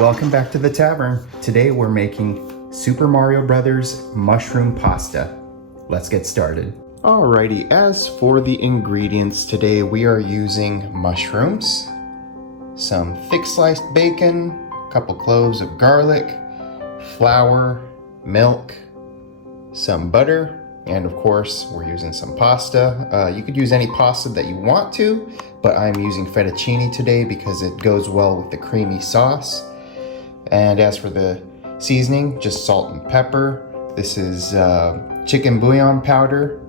Welcome back to the tavern. Today we're making Super Mario Brothers mushroom pasta. Let's get started. Alrighty, as for the ingredients today, we are using mushrooms, some thick sliced bacon, a couple cloves of garlic, flour, milk, some butter, and of course we're using some pasta. You could use any pasta that you want to, but I'm using fettuccine today because it goes well with the creamy sauce. And as for the seasoning, just salt and pepper. This is chicken bouillon powder,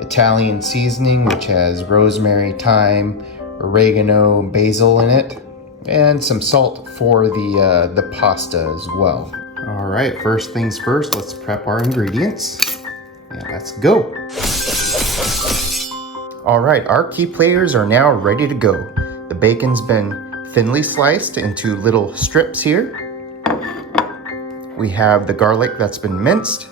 Italian seasoning, which has rosemary, thyme, oregano, basil in it, and some salt for the pasta as well. All right, first things first, let's prep our ingredients. And let's go. All right, our key players are now ready to go. The bacon's been thinly sliced into little strips here. We have the garlic that's been minced.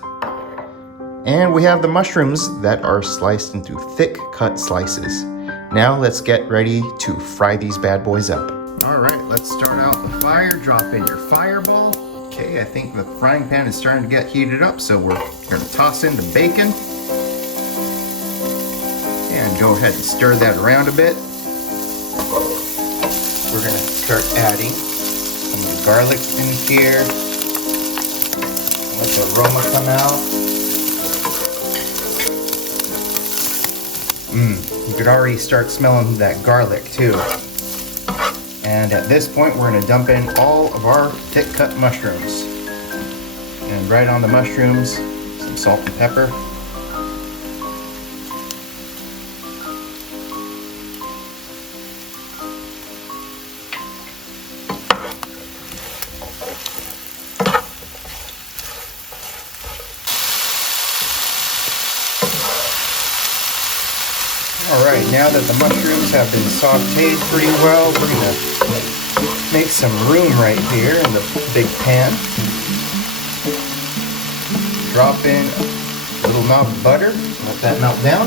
And we have the mushrooms that are sliced into thick cut slices. Now let's get ready to fry these bad boys up. All right, let's start out the fire. Drop in your fireball. Okay, I think the frying pan is starting to get heated up, so we're gonna toss in the bacon. And go ahead and stir that around a bit. We're gonna start adding some of the garlic in here. Let the aroma come out. You could already start smelling that garlic too. And at this point, we're gonna dump in all of our thick cut mushrooms. And right on the mushrooms, some salt and pepper. Alright, now that the mushrooms have been sauteed pretty well, we're going to make some room right here in the big pan. Drop in a little knob of butter, let that melt down.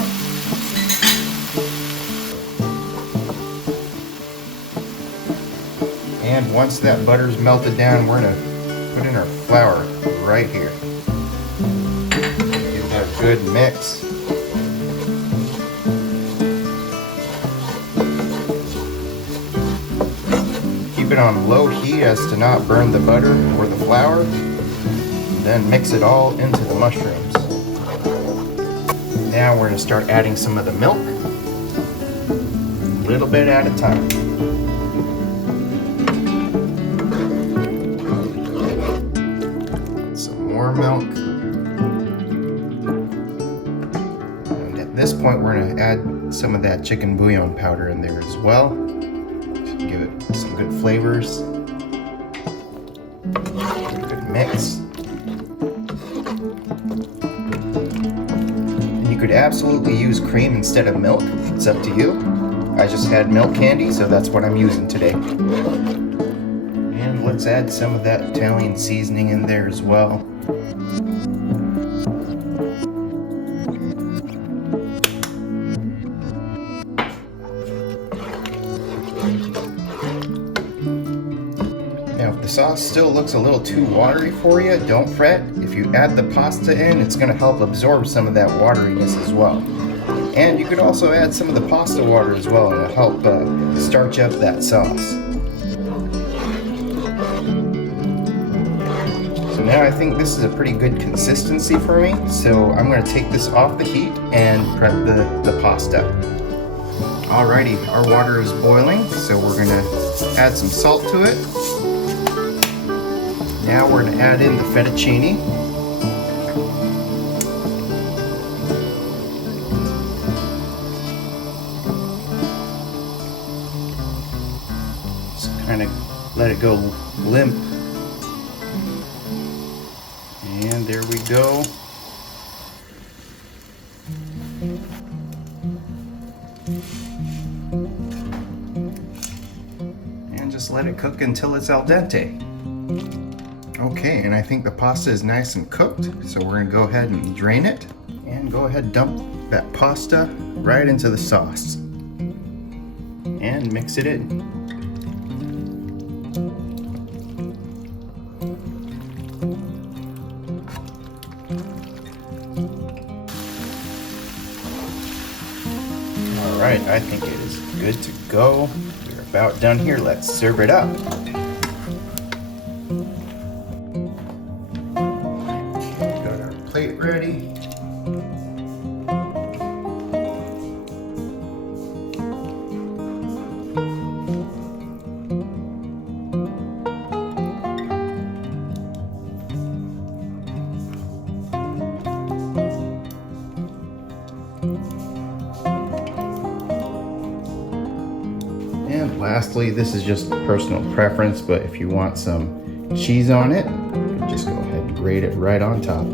And once that butter's melted down, we're going to put in our flour right here. Give that a good mix. Keep it on low heat as to not burn the butter or the flour. Then mix it all into the mushrooms. Now we're going to start adding some of the milk, a little bit at a time. Some more milk. And at this point we're going to add some of that chicken bouillon powder in there as well. Give it some good flavors. Good mix. And you could absolutely use cream instead of milk. It's up to you. I just had milk candy, so that's what I'm using today. And let's add some of that Italian seasoning in there as well. Now, if the sauce still looks a little too watery for you, don't fret. If you add the pasta in, it's going to help absorb some of that wateriness as well. And you could also add some of the pasta water as well, and it'll help starch up that sauce. So now I think this is a pretty good consistency for me, so I'm going to take this off the heat and prep the pasta. Alrighty, our water is boiling, so we're going to add some salt to it. Now we're going to add in the fettuccine. Just kind of let it go limp. And there we go. And just let it cook until it's al dente. Okay, and I think the pasta is nice and cooked, so we're gonna go ahead and drain it and go ahead and dump that pasta right into the sauce and mix it in. right, I think it is good to go. We're about done here. Let's serve it up. Okay, got our plate ready. And lastly, this is just personal preference, but if you want some cheese on it, just go ahead and grate it right on top.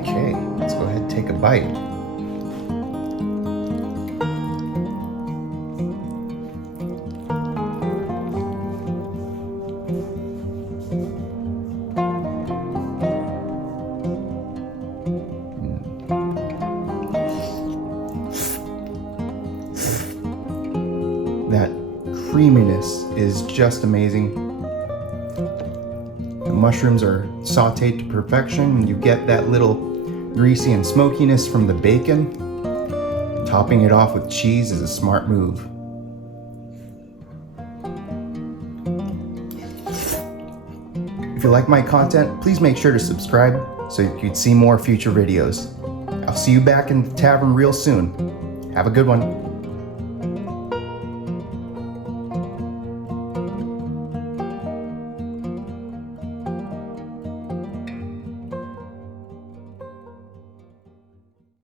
Okay, let's go ahead and take a bite. That creaminess is just amazing. The mushrooms are sauteed to perfection, and you get that little greasy and smokiness from the bacon. Topping it off with cheese is a smart move. If you like my content, please make sure to subscribe so you can see more future videos. I'll see you back in the tavern real soon. Have a good one.